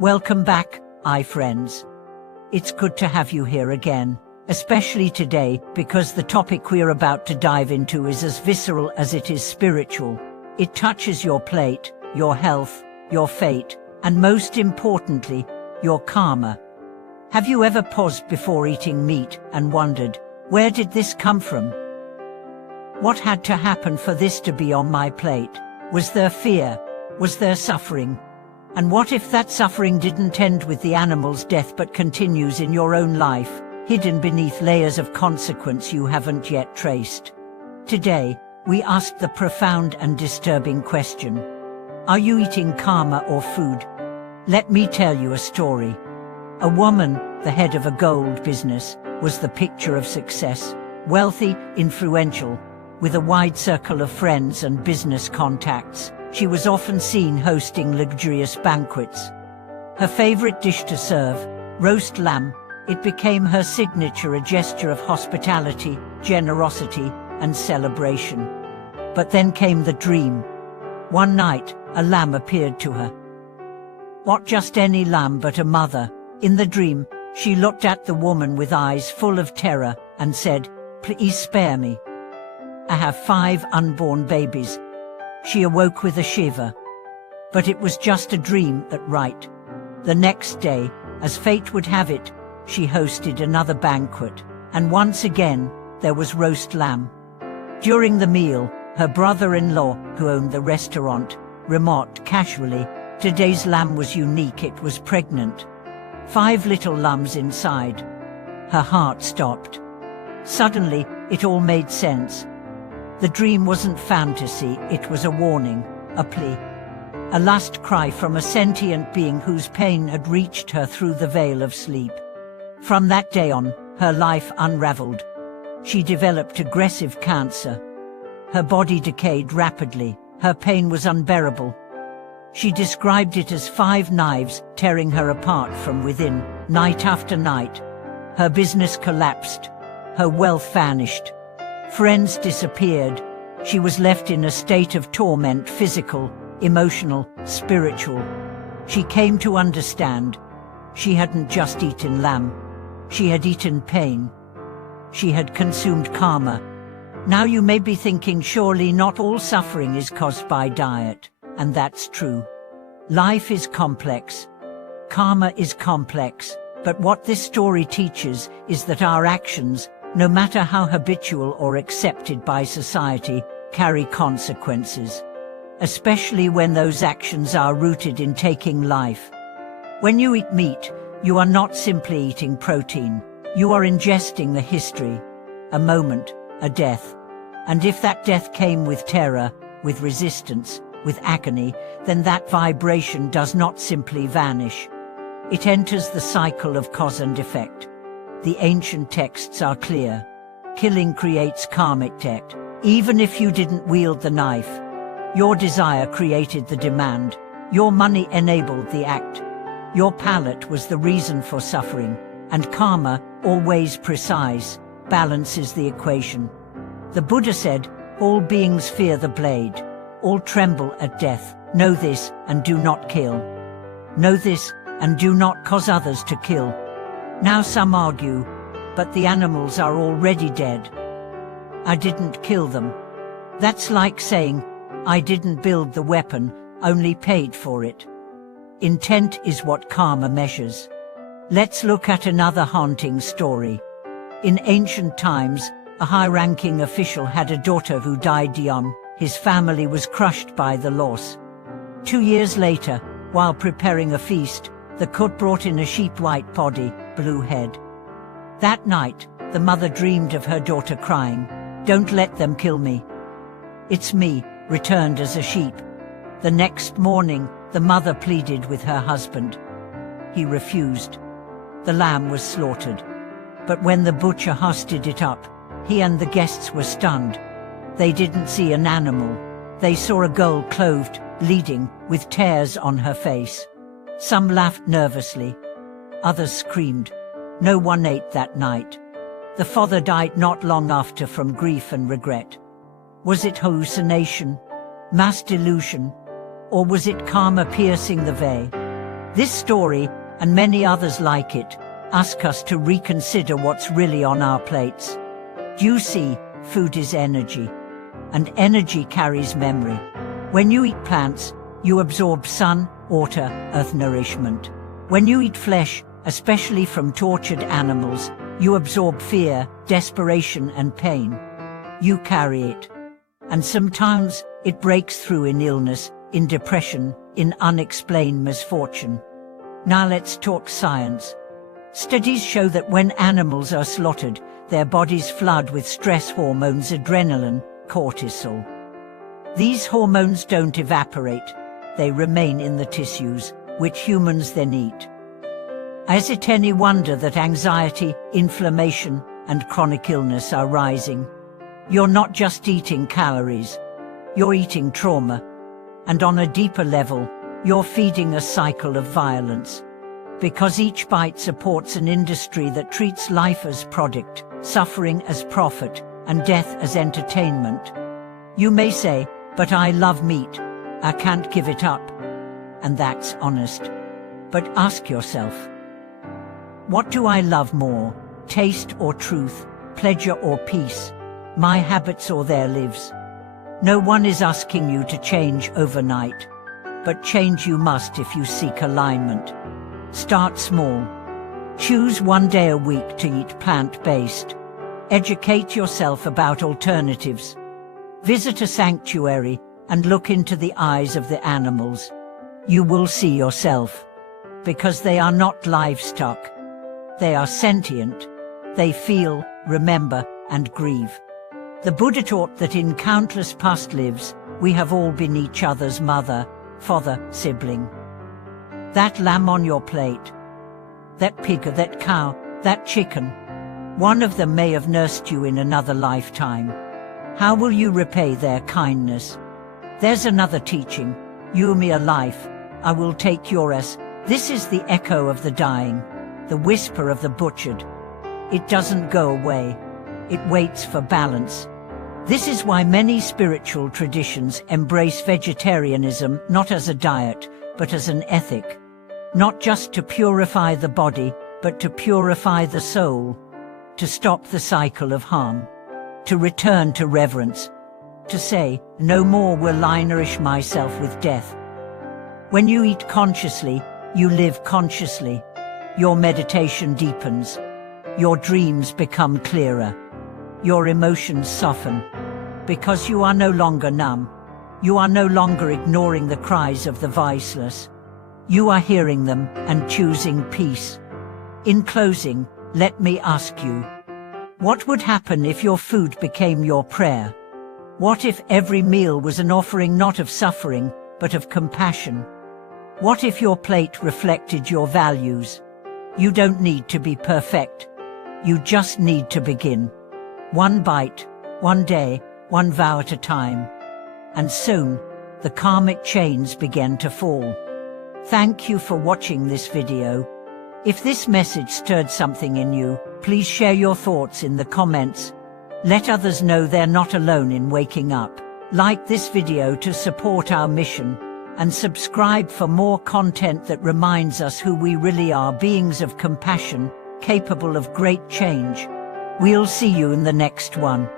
Welcome back, friends. It's good to have you here again, especially today because the topic we're about to dive into is as visceral as it is spiritual. It touches your plate, your health, your fate, and most importantly, your karma. Have you ever paused before eating meat and wondered, where did this come from? What had to happen for this to be on my plate? Was there fear? Was there suffering? And what if that suffering didn't end with the animal's death but continues in your own life, hidden beneath layers of consequence you haven't yet traced? Today, we ask the profound and disturbing question: are you eating karma or food? Let me tell you a story. A woman, the head of a gold business, was the picture of success, wealthy, influential, with a wide circle of friends and business contacts. She was often seen hosting luxurious banquets. Her favorite dish to serve, roast lamb, it became her signature, a gesture of hospitality, generosity, and celebration. But then came the dream. One night, a lamb appeared to her. Not just any lamb, but a mother. In the dream, she looked at the woman with eyes full of terror and said, "Please spare me. I have 5 unborn babies." She awoke with a shiver. But it was just a dream, right? The next day, as fate would have it, she hosted another banquet, and once again, there was roast lamb. During the meal, her brother-in-law, who owned the restaurant, remarked casually, "Today's lamb was unique, it was pregnant. 5 little lambs inside." Her heart stopped. Suddenly, it all made sense. The dream wasn't fantasy, it was a warning, a plea. A last cry from a sentient being whose pain had reached her through the veil of sleep. From that day on, her life unraveled. She developed aggressive cancer. Her body decayed rapidly, her pain was unbearable. She described it as 5 knives tearing her apart from within, night after night. Her business collapsed. Her wealth vanished. Friends disappeared. She was left in a state of torment, physical, emotional, spiritual. She came to understand. She hadn't just eaten lamb. She had eaten pain. She had consumed karma. Now you may be thinking, surely not all suffering is caused by diet. And that's true. Life is complex. Karma is complex. But what this story teaches is that our actions, no matter how habitual or accepted by society, carry consequences. Especially when those actions are rooted in taking life. When you eat meat, you are not simply eating protein. You are ingesting the history, a moment, a death. And if that death came with terror, with resistance, with agony, then that vibration does not simply vanish. It enters the cycle of cause and effect. The ancient texts are clear. Killing creates karmic debt. Even if you didn't wield the knife, your desire created the demand. Your money enabled the act. Your palate was the reason for suffering. And karma, always precise, balances the equation. The Buddha said, "All beings fear the blade. All tremble at death. Know this and do not kill. Know this and do not cause others to kill." Now some argue, but the animals are already dead. I didn't kill them. That's like saying, I didn't build the weapon, only paid for it. Intent is what karma measures. Let's look at another haunting story. In ancient times, a high-ranking official had a daughter who died young. His family was crushed by the loss. 2 years later, while preparing a feast, the cook brought in a sheep-white body, blue head. That night, the mother dreamed of her daughter crying, "Don't let them kill me." "It's me," returned as a sheep. The next morning, the mother pleaded with her husband. He refused. The lamb was slaughtered. But when the butcher hoisted it up, he and the guests were stunned. They didn't see an animal. They saw a girl clothed, bleeding, with tears on her face. Some laughed nervously. Others screamed. No one ate that night. The father died not long after from grief and regret. Was it hallucination, mass delusion, or was it karma piercing the veil? This story, and many others like it, ask us to reconsider what's really on our plates. You see, food is energy, and energy carries memory. When you eat plants, you absorb sun, water, earth nourishment. When you eat flesh, especially from tortured animals, you absorb fear, desperation, and pain. You carry it. And sometimes it breaks through in illness, in depression, in unexplained misfortune. Now let's talk science. Studies show that when animals are slaughtered, their bodies flood with stress hormones, adrenaline, cortisol. These hormones don't evaporate, they remain in the tissues, which humans then eat. Is it any wonder that anxiety, inflammation, and chronic illness are rising? You're not just eating calories, you're eating trauma. And on a deeper level, you're feeding a cycle of violence. Because each bite supports an industry that treats life as product, suffering as profit, and death as entertainment. You may say, "But I love meat. I can't give it up." And that's honest. But ask yourself, what do I love more, taste or truth, pleasure or peace, my habits or their lives? No one is asking you to change overnight, but change you must if you seek alignment. Start small. Choose one day a week to eat plant-based. Educate yourself about alternatives. Visit a sanctuary and look into the eyes of the animals. You will see yourself. Because they are not livestock. They are sentient. They feel, remember, and grieve. The Buddha taught that in countless past lives, we have all been each other's mother, father, sibling. That lamb on your plate, that pig or that cow, that chicken, one of them may have nursed you in another lifetime. How will you repay their kindness? There's another teaching, you owe me a life, I will take yours. This is the echo of the dying, the whisper of the butchered. It doesn't go away, it waits for balance. This is why many spiritual traditions embrace vegetarianism not as a diet, but as an ethic. Not just to purify the body, but to purify the soul. To stop the cycle of harm. To return to reverence. To say, no more will I nourish myself with death. When you eat consciously, you live consciously. Your meditation deepens. Your dreams become clearer. Your emotions soften. Because you are no longer numb. You are no longer ignoring the cries of the voiceless. You are hearing them and choosing peace. In closing, let me ask you, what would happen if your food became your prayer? What if every meal was an offering not of suffering, but of compassion? What if your plate reflected your values? You don't need to be perfect. You just need to begin. One bite, one day, one vow at a time. And soon, the karmic chains began to fall. Thank you for watching this video. If this message stirred something in you, please share your thoughts in the comments. Let others know they're not alone in waking up. Like this video to support our mission, and subscribe for more content that reminds us who we really are, beings of compassion, capable of great change. We'll see you in the next one.